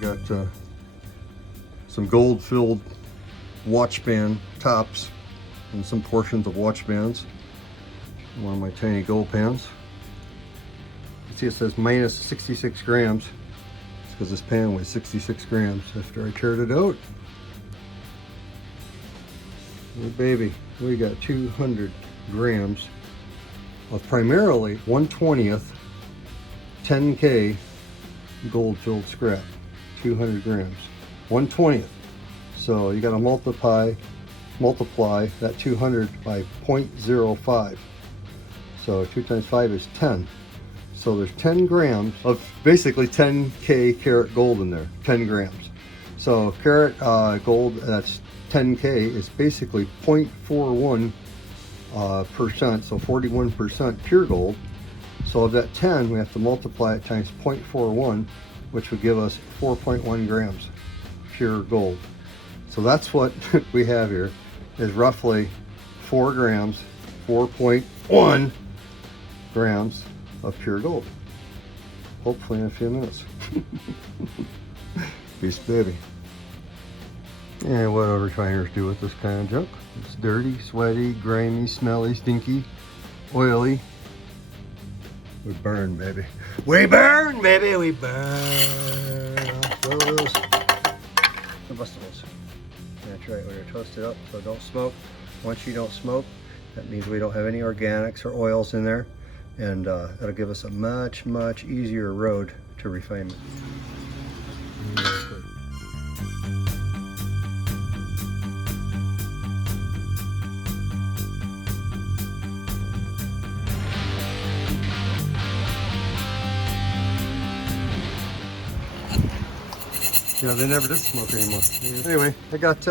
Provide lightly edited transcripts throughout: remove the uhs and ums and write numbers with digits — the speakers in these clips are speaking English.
got some gold-filled watch band tops and some portions of watch bands. One of my tiny gold pans. You see it says minus 66 grams. It's because this pan weighs 66 grams after I carried it out. Oh baby, we got 200 grams of primarily 1/20th 10K gold-filled scrap. 200 grams. 1/20th. So you got to multiply that 200 by 0.05. So 2 times 5 is 10. So there's 10 grams of basically 10K karat gold in there. 10 grams. So karat gold, that's 10K, is basically 0.41%, so 41% pure gold. So of that 10, we have to multiply it times 0.41, which would give us 4.1 grams pure gold. So that's what we have here, is roughly 4 grams, 4.1 grams of pure gold. Hopefully in a few minutes. Peace, baby. And what do refiners do with this kind of junk? It's dirty, sweaty, grimy, smelly, stinky, oily. We burn, baby. We burn, baby. We burn. Those combustibles. That's right. We're gonna toast it up so don't smoke. Once you don't smoke, that means we don't have any organics or oils in there, and that'll give us a much easier road to refinement. Yeah, they never did smoke anymore. Anyway, I got,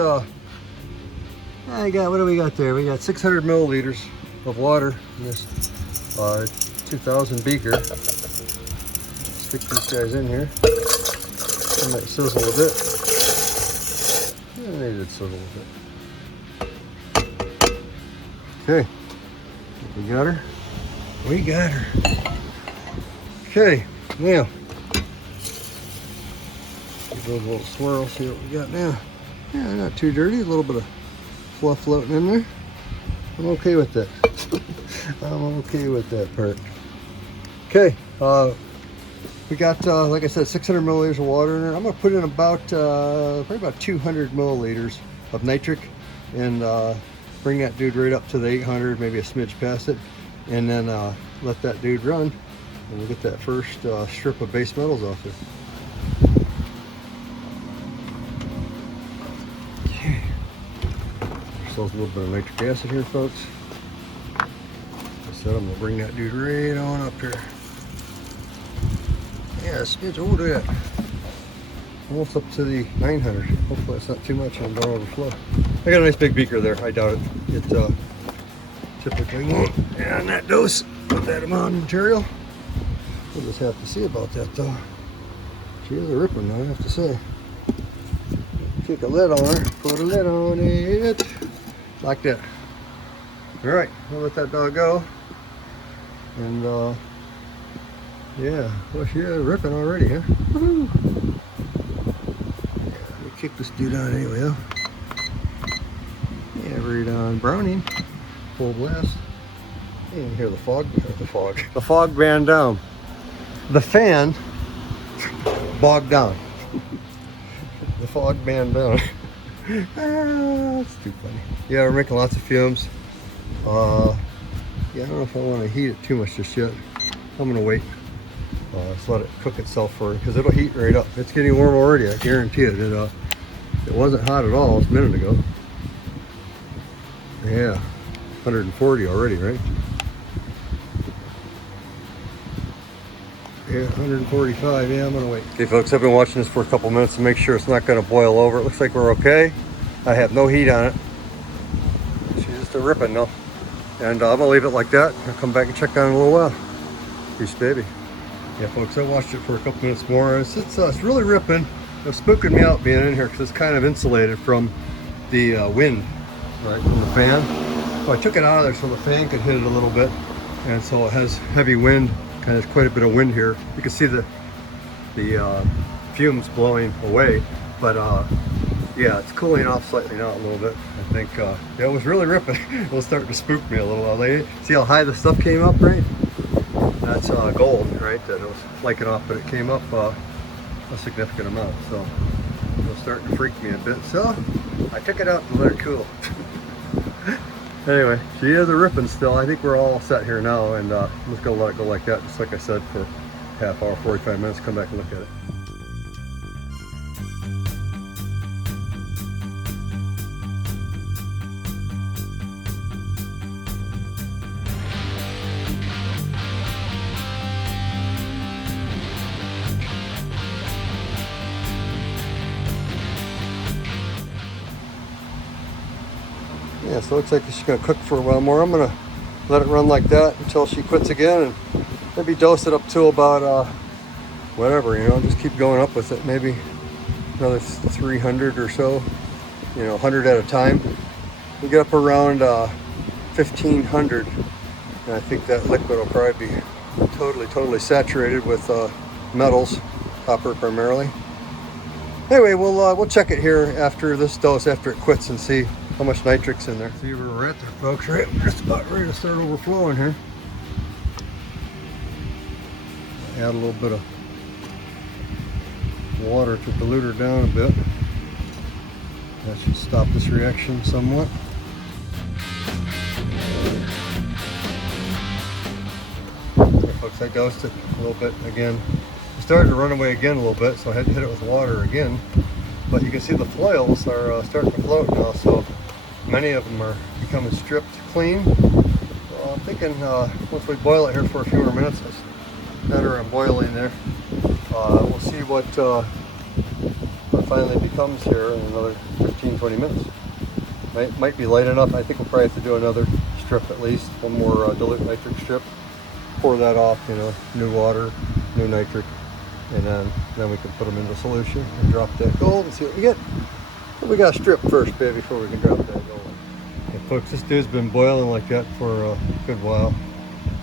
what do we got there? We got 600 milliliters of water in this 2000 beaker. Stick these guys in here. They might sizzle a bit. Yeah, they did sizzle a bit. Okay, we got her. We got her. Okay, now. Those little swirls, see what we got now. Yeah, they're not too dirty. A little bit of fluff floating in there. I'm okay with that. I'm okay with that part. Okay, we got, like I said, 600 milliliters of water in there. I'm going to put in about, probably about 200 milliliters of nitric, and bring that dude right up to the 800, maybe a smidge past it, and then let that dude run, and we'll get that first strip of base metals off there. So a little bit of nitric acid here, folks. Like I said, I'm gonna bring that dude right on up here. Yeah, smidge. Oh, look at that. Almost up to the 900. Hopefully that's not too much and don't overflow. I got a nice big beaker there. I doubt it. It typically won't. And that dose with that amount of material. We'll just have to see about that though. She is a ripping, I have to say. Kick a lid on her. Put a lid on it. Like that. Alright, we'll let that dog go. And yeah, well, she is ripping already, huh? Woohoo! Yeah, we kick this dude on anyway, huh? Yeah, right on Browning. Full blast. You can hear the fog. The fog band down. The fan bogged down. The fog band down. That's too funny. Yeah, we're making lots of fumes. Yeah, I don't know if I want to heat it too much just yet. I'm gonna wait. Just let it cook itself because it'll heat right up. It's getting warm already, I guarantee it. It wasn't hot at all a minute ago. Yeah, 140 already, right? Yeah, 145. Yeah, I'm gonna wait. Okay, folks, I've been watching this for a couple minutes to make sure it's not gonna boil over. It looks like we're okay. I have no heat on it. She's just a ripping though. And I'm gonna leave it like that. I'll come back and check on it in a little while. Peace, baby. Yeah, folks, I watched it for a couple minutes more. It's really ripping. It's spooking me out being in here because it's kind of insulated from the wind, right, from the fan. So I took it out of there so the fan could hit it a little bit. And so it has heavy wind. And there's quite a bit of wind here. You can see the fumes blowing away. But yeah, it's cooling off slightly now a little bit. I think yeah, it was really ripping. It was starting to spook me a little while later. See how high the stuff came up, right? That's gold, right? That it was flaking off, but it came up a significant amount. So it was starting to freak me a bit. So I took it out to let it cool. Anyway, she is a ripping still. I think we're all set here now, and I'm just gonna let it go like that, just like I said, for half hour, 45 minutes. Come back and look at it. Yeah, so it looks like she's gonna cook for a while more. I'm gonna let it run like that until she quits again, and maybe dose it up to about whatever, you know, just keep going up with it. Maybe another 300 or so, you know, 100 at a time. We get up around 1500, and I think that liquid will probably be totally saturated with metals, copper primarily. Anyway, we'll check it here after this dose, after it quits, and see how much nitric's in there. See where we're at there, folks, right? We're just about ready to start overflowing here. Add a little bit of water to dilute her down a bit. That should stop this reaction somewhat. Okay, folks, I dosed it a little bit again. It started to run away again a little bit, so I had to hit it with water again. But you can see the foils are starting to float now, so many of them are becoming stripped clean. So I'm thinking once we boil it here for a few more minutes, it's better on boiling there. We'll see what finally becomes here in another 15-20 minutes. Might be light enough. I think we'll probably have to do another strip at least, one more dilute nitric strip. Pour that off, you know, new water, new nitric, and then we can put them into solution and drop that gold and see what we get. But we got to strip first, baby, before we can drop that gold. Okay, folks, this dude's been boiling like that for a good while.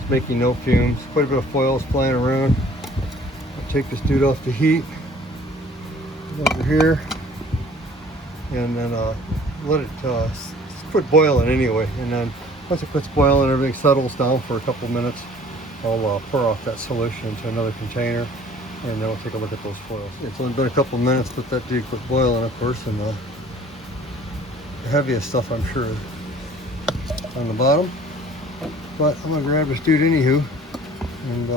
It's making no fumes. Quite a bit of foils flying around. I'll take this dude off the heat over here, and then let it quit boiling anyway. And then once it quits boiling, everything settles down for a couple minutes. I'll pour off that solution into another container, and then we'll take a look at those foils. It's only been a couple minutes, but that dude quit boiling, of course, and the heaviest stuff, I'm sure, is on the bottom. But I'm gonna grab this dude anywho and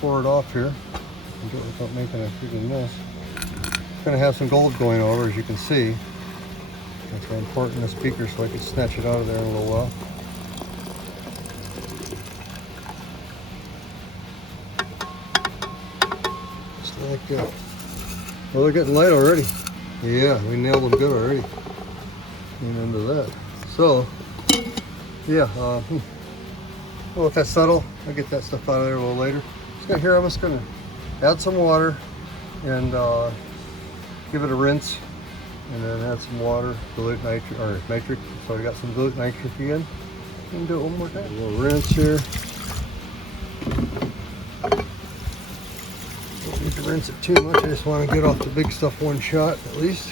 pour it off here and do it without making a freaking mess. It's gonna have some gold going over, as you can see. That's why I'm important the speaker so I can snatch it out of there in a little while. Just like that. Well, they're getting light already. Yeah, we nailed them good already. And into that. So, yeah, we'll let that settle. I'll get that stuff out of there a little later. So here I'm just gonna add some water and give it a rinse, and then add some water, dilute nitric, or nitric. So I got some dilute nitric again. And do it one more time. A little rinse here. Don't need to rinse it too much. I just want to get off the big stuff one shot at least.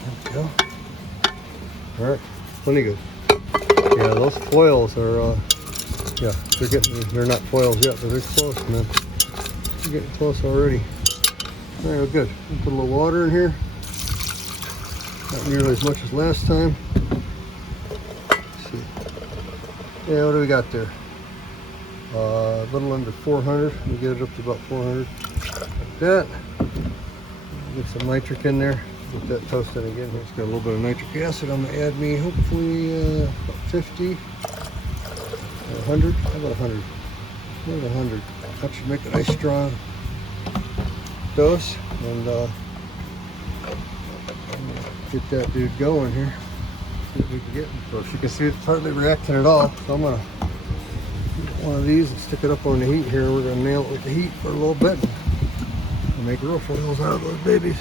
There we go. All right, plenty good. Yeah, those foils are, yeah, they're not foils yet, but they're close, man. They're getting close already. All right, good. We'll put a little water in here. Not nearly as much as last time. Let's see. Yeah, what do we got there? A little under 400. We'll get it up to about 400. Like that. Get some nitric in there. Get that toasted again. It's got a little bit of nitric acid. I'm gonna add me hopefully about 50, 100. How about 100? Maybe 100. That should make a nice strong dose, and get that dude going here. See what we can get. So as you can see, it's hardly reacting at all. So I'm gonna get one of these and stick it up on the heat here. We're gonna nail it with the heat for a little bit and make real foils out of those babies.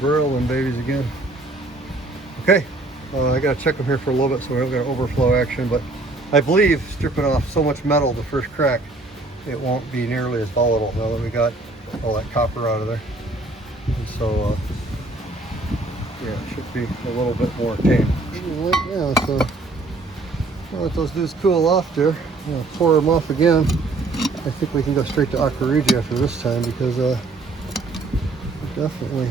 Broil them babies again. Okay, I gotta check them here for a little bit so we don't get an overflow action, but I believe stripping off so much metal the first crack, it won't be nearly as volatile now that we got all that copper out of there. And so, yeah, it should be a little bit more tame. Right now, so I'll let those dudes cool off there. I'm gonna pour them off again. I think we can go straight to Aqua regia after this time because definitely,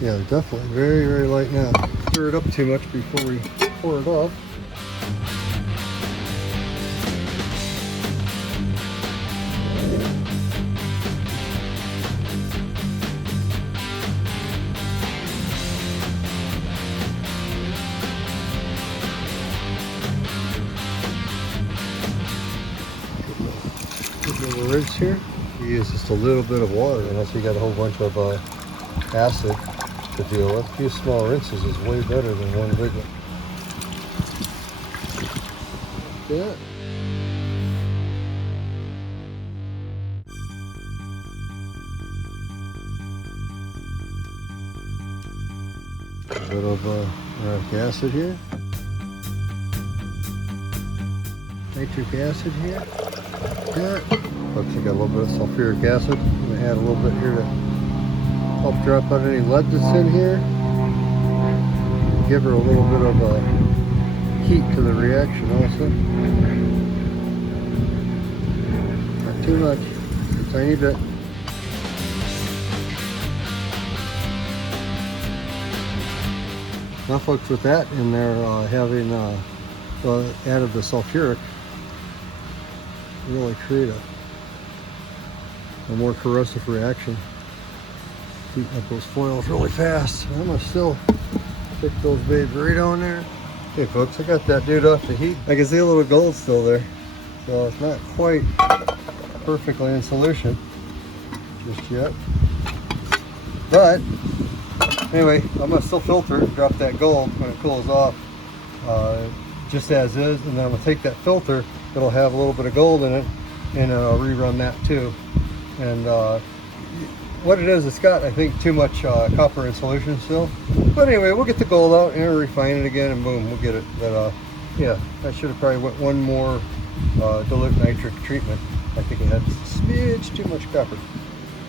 yeah, they're definitely very, very light now. Stir it up too much before we pour it off. Good little rinse here. You use just a little bit of water unless you got a whole bunch of acid to deal with. A few small rinses is way better than one big one. Like that. A bit of nitric acid here. Nitric acid here. Good. Looks like I got a little bit of sulfuric acid. I'm going to add a little bit here to help drop out any lead that's in here. Give her a little bit of heat to the reaction also. Not too much, a tiny bit. Now folks, with that in there, having added the sulfuric, really create a more corrosive reaction. Heating up those foils really fast. I'm gonna still stick those babes right on there. Okay folks, I got that dude off the heat. I can see a little gold still there. So it's not quite perfectly in solution just yet. But anyway, I'm gonna still filter it, drop that gold when it cools off, just as is, and then I'm gonna take that filter, it'll have a little bit of gold in it, and I'll rerun that too. And what it is, it's got, I think, too much copper in solution still. But anyway, we'll get the gold out and refine it again, and boom, we'll get it. But yeah, I should have probably went one more dilute nitric treatment. I think it had a smidge too much copper.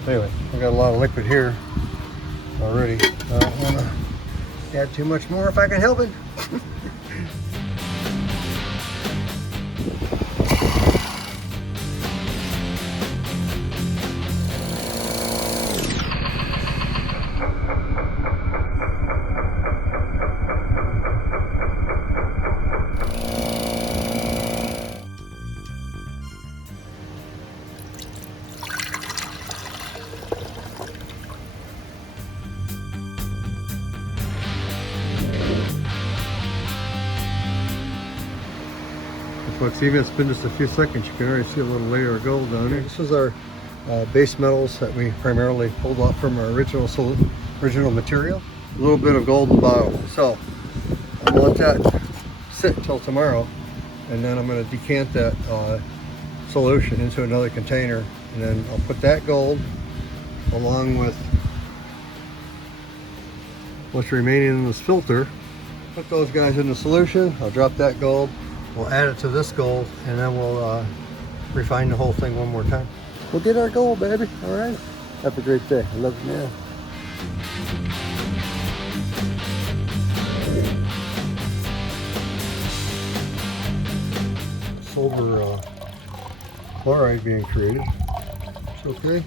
Anyway, I got a lot of liquid here already. I don't want to add too much more if I can help it. Folks, even if it's been just a few seconds, you can already see a little layer of gold down here. This is our base metals that we primarily pulled off from our original material. A little bit of gold in the bottom. So I'm gonna let that sit till tomorrow, and then I'm gonna decant that solution into another container, and then I'll put that gold along with what's remaining in this filter. Put those guys in the solution. I'll drop that gold. We'll add it to this gold, and then we'll refine the whole thing one more time. We'll get our gold, baby. All right. Have a great day. I love you, man. Silver chloride being created. It's okay.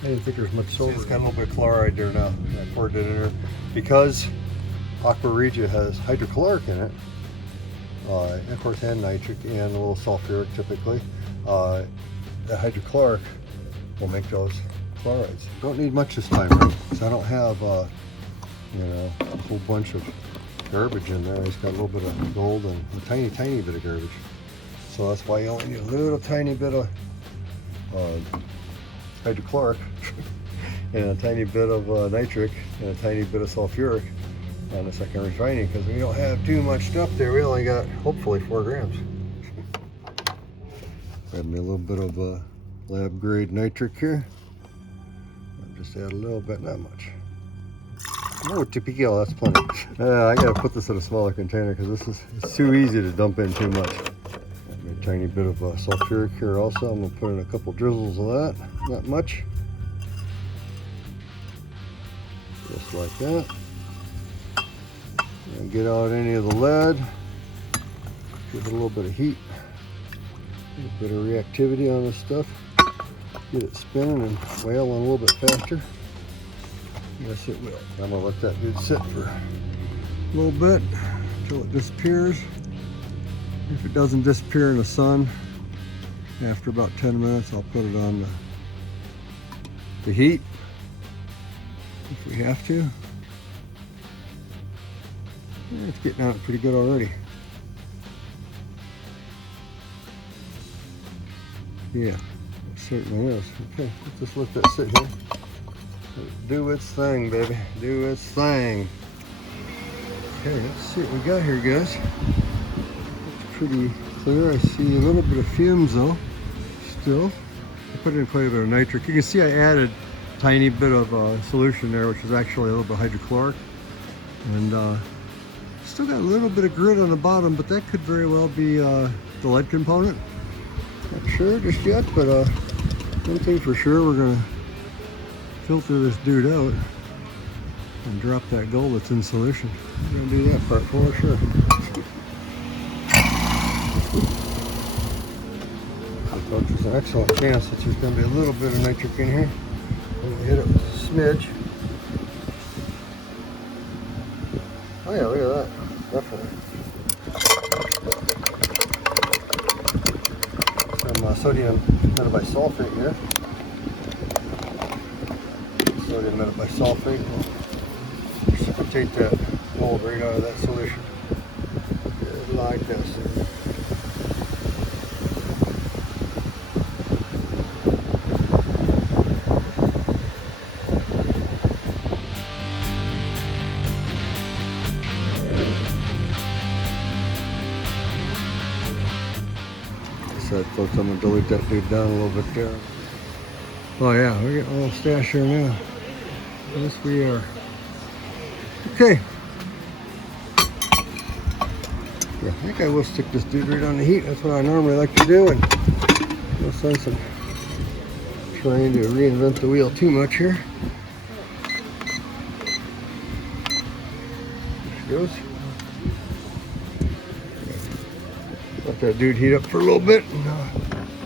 I didn't think there's much silver. It's got a little bit of chloride there now. I poured it in there because Aqua regia has hydrochloric in it. Of course, and nitric and a little sulfuric typically. The hydrochloric will make those chlorides. Don't need much this time, right? Because I don't have, you know, a whole bunch of garbage in there. I just got a little bit of gold and a tiny, tiny bit of garbage. So that's why you only need a little tiny bit of hydrochloric and a tiny bit of nitric and a tiny bit of sulfuric on the second refining, because we don't have too much stuff there. We only got hopefully 4 grams. Grab me a little bit of lab grade nitric here. I'll just add a little bit, not much. Oh, Topeka, that's plenty. I gotta put this in a smaller container because it's too easy to dump in too much. A tiny bit of sulfuric here also. I'm gonna put in a couple drizzles of that. Not much. Just like that. And get out any of the lead. Give it a little bit of heat. A bit of reactivity on this stuff. Get it spinning and wailing a little bit faster. Yes, it will. I'm gonna let that dude sit for a little bit until it disappears. If it doesn't disappear in the sun, after about 10 minutes, I'll put it on the heat if we have to. Yeah, it's getting out pretty good already. Yeah, it certainly is. Okay, let's just let that sit here. Do its thing, baby. Do its thing. Okay, let's see what we got here, guys. It's pretty clear. I see a little bit of fumes, though, still. I put in quite a bit of nitric. You can see I added a tiny bit of solution there, which is actually a little bit hydrochloric. And still got a little bit of grit on the bottom, but that could very well be the lead component. Not sure just yet, but one thing for sure, we're going to filter this dude out and drop that gold that's in solution. We're going to do that part for sure. Folks, there's an excellent chance that there's going to be a little bit of nitric in here. I'm going to hit it with a smidge. Oh yeah, look at that. Definitely. Some sodium metabisulfate here. Sodium metabisulfate will precipitate that gold right out of that solution. Just like this. Said, folks, I'm gonna dilute that dude down a little bit there. Oh yeah, we're getting a little stash here now. Yes, we are. Okay. Yeah, I think I will stick this dude right on the heat. That's what I normally like to do, and no sense in trying to reinvent the wheel too much here. There she goes. Let that dude heat up for a little bit.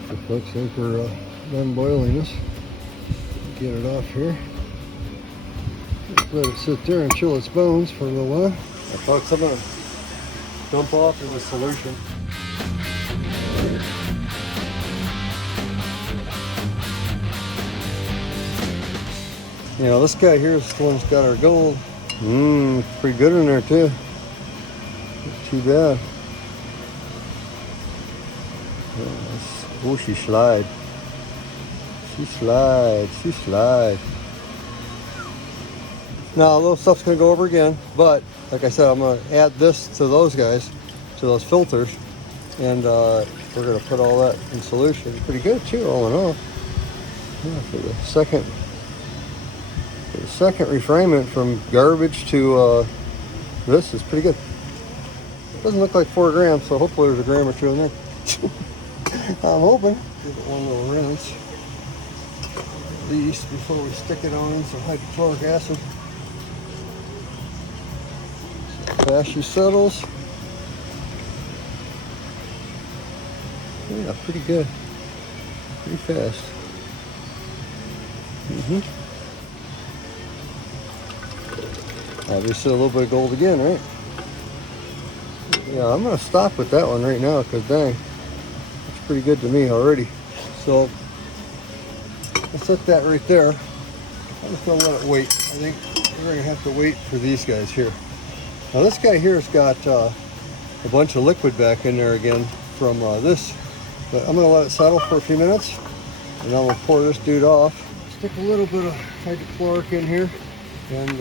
So folks, I think we're done boiling this. Get it off here. Just let it sit there and chill its bones for a little while. Now, folks, I'm going to dump off in the solution. You know, this guy here is the one that's got our gold. Pretty good in there too. Not too bad. Oh, she slide. She slides. She slides. Now, a little stuff's going to go over again, but like I said, I'm going to add this to those guys, to those filters, and we're going to put all that in solution. Pretty good too, all in all. Yeah, for the second refinement from garbage to this is pretty good. It doesn't look like 4 grams, so hopefully there's a gram or 2 in there. I'm hoping. Give it one little rinse, at least, before we stick it on some hydrochloric acid. So fast she settles. Yeah, pretty good. Pretty fast. Obviously a little bit of gold again, right? Yeah, I'm going to stop with that one right now because dang, it's pretty good to me already. So I'll set that right there. I'm just going to let it wait. I think we're going to have to wait for these guys here. Now this guy here has got a bunch of liquid back in there again from this. But I'm going to let it settle for a few minutes and then we'll pour this dude off. Stick a little bit of hydrochloric in here and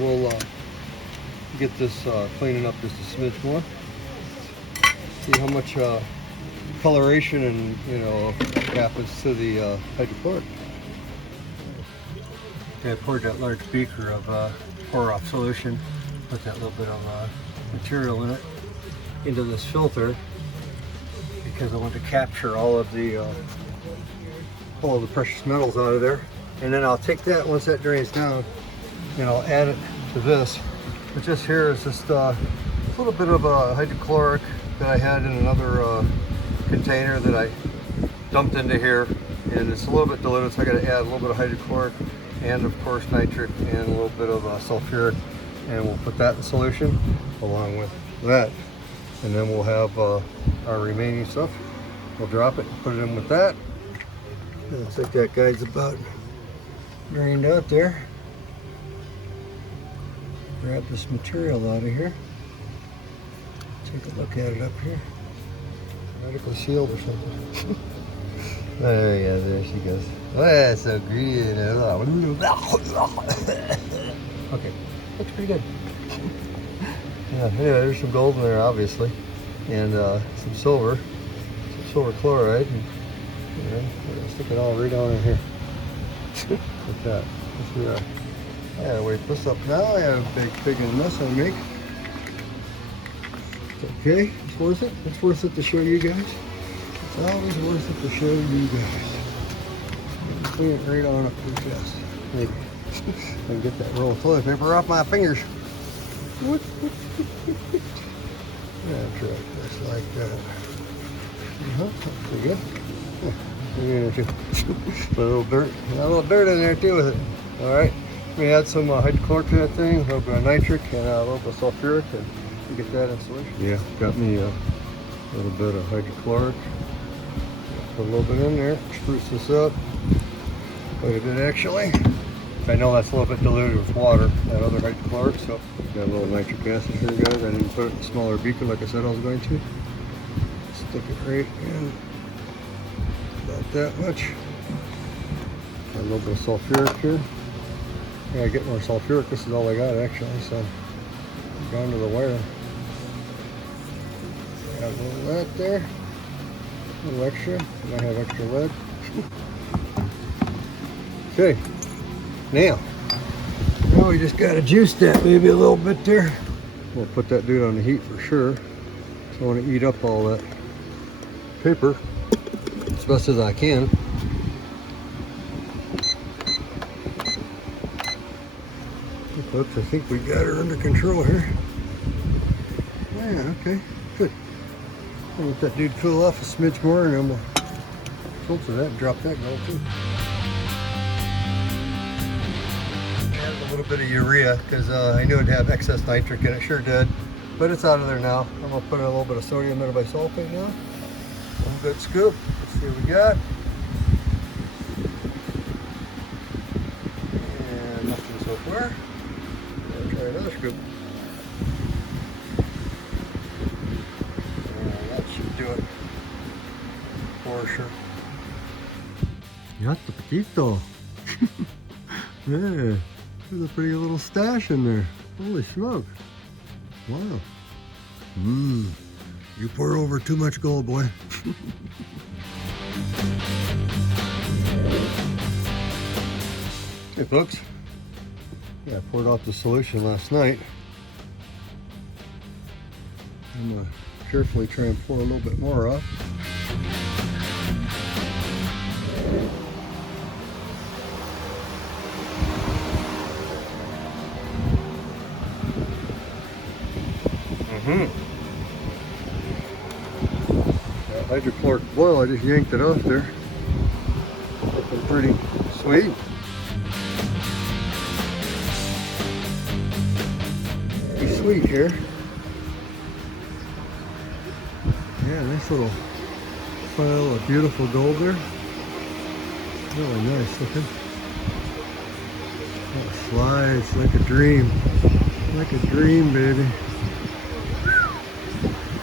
we'll get this cleaning up just a smidge more. See how much coloration and happens to the hydrochloric. I poured that large beaker of pour-off solution, put that little bit of material in it into this filter because I want to capture all of the precious metals out of there. And then I'll take that once that drains down and I'll add it to this. But just here is just a little bit of hydrochloric that I had in another container that I dumped into here, and it's a little bit diluted, so I got to add a little bit of hydrochloric and of course nitric and a little bit of sulfuric, and we'll put that in solution along with that, and then we'll have our remaining stuff. We'll drop it and put it in with that. It looks like that guy's about drained out there. Grab this material out of here. Take a look at it up here. Radically sealed or something. Oh yeah, there she goes. Oh, that's so green. Okay, looks pretty good. Yeah, anyway, there's some gold in there, obviously, and some silver chloride. And, we're gonna stick it all right down in here. Like that. Yes, we are. I gotta wake this up now. I have a big mess I make. It's okay. It's worth it. It's worth it to show you guys. It's always worth it to show you guys. Clean it right on up your chest. Maybe. And get that roll of toilet paper off my fingers. That's right. Just like that. That's pretty good. A little dirt. Got a little dirt in there too with it. Alright. We add some hydrochloric to that thing, a little bit of nitric and a little bit of sulfuric, and we get that in solution. Yeah, got me a little bit of hydrochloric. Put a little bit in there, spruce this up. Quite a bit actually. I know that's a little bit diluted with water, that other hydrochloric, so got a little nitric acid here, guys. I didn't put it in a smaller beaker like I said I was going to. Stick it right in. About that much. Got a little bit of sulfuric here. Yeah, get more sulfuric. This is all I got actually, so I'm down to the wire. Got a little of that there. A little extra. I have extra lead. Okay. Now we just gotta juice that maybe a little bit there. We'll put that dude on the heat for sure. So I want to eat up all that paper as best as I can. Folks, I think we got her under control here. Yeah, okay, good. I'll let that dude cool off a smidge more, and then we'll filter that and drop that gold too. Added a little bit of urea because I knew it'd have excess nitric, and it sure did. But it's out of there now. I'm gonna put in a little bit of sodium metabisulfate now. One good scoop. Let's see what we got. And nothing so far. Try another scoop. That should do it for sure. Yatta poquito. Yeah, there's a pretty little stash in there. Holy smoke. Wow. You pour over too much gold, boy. Hey folks. Yeah, I poured out the solution last night. I'm going to carefully try and pour a little bit more off. That hydrochloric oil, I just yanked it off there. Looking pretty sweet. Sweet here. Yeah, nice little pile of beautiful gold there. Really nice looking. That slides like a dream. Like a dream, baby.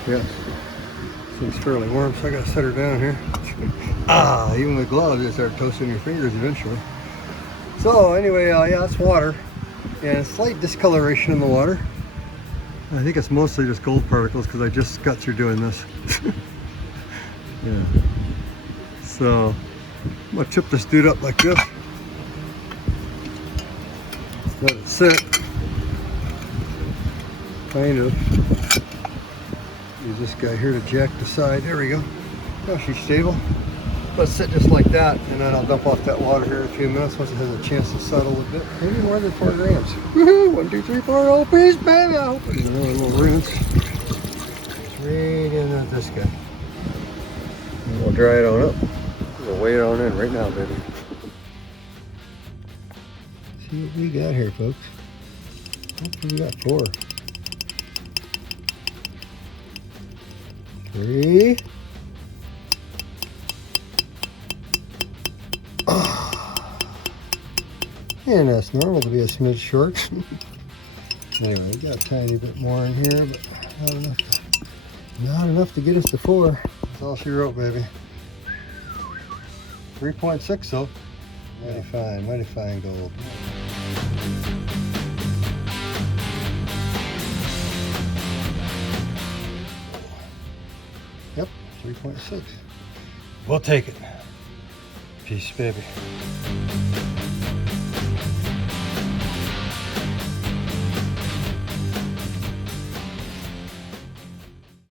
Yes. Thing's fairly warm, so I gotta set her down here. Even with gloves, you start toasting your fingers eventually. So anyway, yeah, it's water. And slight discoloration in the water. I think it's mostly just gold particles because I just got through doing this. Yeah. So I'm gonna chip this dude up like this. Let it sit. Kind of. Use this guy here to jack the side. There we go. Oh, she's stable. Let it sit just like that, and then I'll dump off that water here in a few minutes once it has a chance to settle a bit. Maybe more than 4 grams. Woohoo! 1, 2, 3, 4, whole piece, baby! I hope it's another little rinse. It's right in at this guy. And we'll dry it on up. We'll weigh it on in right now, baby. See what we got here, folks. Hopefully we got 4. 3. And that's normal to be a smidge short. Anyway, we got a tiny bit more in here, but not enough to get us to 4. That's all she wrote, baby. 3.6 though. Mighty fine gold. Yep, 3.6. We'll take it. Peace, baby.